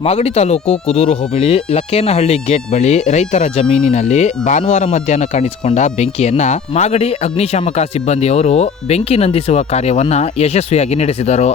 Magadi taluk Kudur hobli Lakkenahalli gate ಬಳಿ ರೈತರ ಜಮೀನಿನಲ್ಲಿ ಭಾನುವಾರ ಮಧ್ಯಾಹ್ನ ಕಾಣಿಸಿಕೊಂಡ ಬೆಂಕಿಯನ್ನ ಮಾಗಡಿ ಅಗ್ನಿಶಾಮಕ ಸಿಬ್ಬಂದಿಯವರು ಬೆಂಕಿ ನಂದಿಸುವ ಕಾರ್ಯವನ್ನ ಯಶಸ್ವಿಯಾಗಿ ನಡೆಸಿದರು.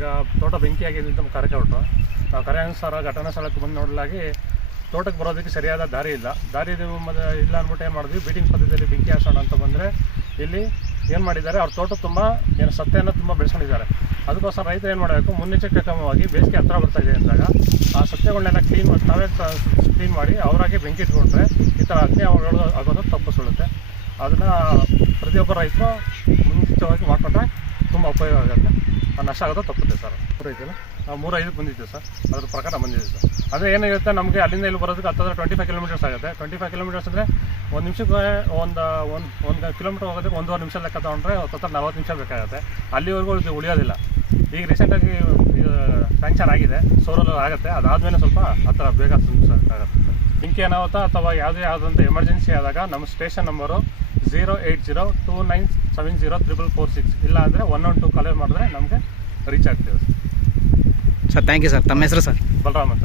ಈಗ ತೋಟ ಬೆಂಕಿ ಆಗಿದೆ ಅಂತ ಕರೆ ಕೊಟ್ಟರು ನಾವು ಕರೆ ಅನುಸಾರ, ಘಟನಾ ಸ್ಥಳಕ್ಕೆ ಬಂದು ನೋಡಲಾಗಿ ತೋಟಕ್ಕೆ ಬರೋದಕ್ಕೆ ಸರಿಯಾದ ದಾರಿ ಇಲ್ಲ. ದಾರಿ ಇಲ್ಲ ಅಂದ್ಬಿಟ್ಟು ಏನು ಮಾಡಿದ್ವಿ? ಬೀಟಿಂಗ್ ಪದ್ಧತಿಯಲ್ಲಿ ಬೆಂಕಿ ಹಾಸೋಣ ಅಂತ ಬಂದರೆ ಇಲ್ಲಿ ಏನು ಮಾಡಿದ್ದಾರೆ? ಅವ್ರ ತೋಟ ತುಂಬ ಏನು ಸತ್ಯನ ತುಂಬ ಬೆಳೆಸ್ಕೊಂಡಿದ್ದಾರೆ. ಅದಕ್ಕೋಸ್ಕರ ರೈತರು ಏನು ಮಾಡಬೇಕು? ಮುನ್ನೆಚ್ಚರಿಕೆ ಕ್ರಮವಾಗಿ ಬೇಸಿಗೆ ಹತ್ರ ಬರ್ತಾಯಿದೆ ಅಂದಾಗ ಆ ಸತ್ಯಗಳನ್ನೆಲ್ಲ ಕ್ಲೀನ್ ಮಾಡಿ ತಾವೇ ಕ್ಲೀನ್ ಮಾಡಿ ಅವರಾಗಿ ಬೆಂಕಿ ಇಟ್ಕೊಂಡ್ರೆ ಈ ಥರ ಅಗ್ನಿ ಅವಘಡಗಳು ಆಗೋದು ತಪ್ಪಿಸ್ಕೊಳ್ಳುತ್ತೆ ಅದನ್ನು ಪ್ರತಿಯೊಬ್ಬ ರೈತರು ಮುಂಚಿತವಾಗಿ ಮಾಡಿಕೊಂಡ್ರೆ ತುಂಬ ಉಪಯೋಗ ಆಗುತ್ತೆ. ನಷ್ಟ ಆಗೋದು ತಪ್ಪುತ್ತೆ ಸರ್. ಮೂರು ಆ ಮೂರು ಐದು ಬಂದಿದ್ದೆ ಸರ್. ಅದ್ರ ಪ್ರಕಾರ ಬಂದಿದೆ ಸರ್. ಅದೇ ಏನಾಗುತ್ತೆ ನಮಗೆ ಅಲ್ಲಿಂದ ಇಲ್ಲಿ ಬರೋದಕ್ಕೆ ಹತ್ತತ್ರ ಟ್ವೆಂಟಿ ಫೈವ್ ಕಿಲೋಮೀಟರ್ಸ್ ಆಗುತ್ತೆ. ಟ್ವೆಂಟಿ ಫೈವ್ ಕಿಲೋಮೀಟರ್ಸ್ ಅಂದರೆ ಒಂದು ನಿಮಿಷಕ್ಕೆ ಒಂದು ಒಂದು ಒಂದು ಕಿಲೋಮೀಟರ್ ಹೋಗೋದಕ್ಕೆ ಒಂದೂವರೆ ನಿಮಿಷ ಲೆಕ್ಕ ತೊಗೊಂಡ್ರೆ ಹತ್ತತ್ರ ನಲ್ವತ್ತು ನಿಮಿಷ ಬೇಕಾಗುತ್ತೆ. ಅಲ್ಲಿವರೆಗೂ ಇದು ಉಳಿಯೋದಿಲ್ಲ. ಈಗ ರೀಸೆಂಟಾಗಿ ಸ್ಯಾಂಕ್ಷನ್ ಆಗಿದೆ. ಸೋರಲ್ ಆಗುತ್ತೆ. ಅದಾದಮೇಲೆ ಸ್ವಲ್ಪ ಆ ಥರ ಬೇಗ ಆಗುತ್ತೆ ಬೆಂಕಿ ಅನಾಹುತ ಅಥವಾ ಯಾವುದೇ ಆದಂಥ ಎಮರ್ಜೆನ್ಸಿ ಆದಾಗ ನಮ್ಮ station number zero eight zero two nine seven zero triple four six ಇಲ್ಲ ಅಂದರೆ ಒನ್ ಒನ್ ಟು ಕಾಲೇಜ್ ಮಾಡಿದ್ರೆ ನಮಗೆ ರೀಚ್ ಆಗ್ತೀವಿ. ಸರ್ ಥ್ಯಾಂಕ್ ಯು ಸರ್ ತಮ್ಮ ಹೆಸರು ಸರ್ ಬಲರಾಮ್ ಅಂತ.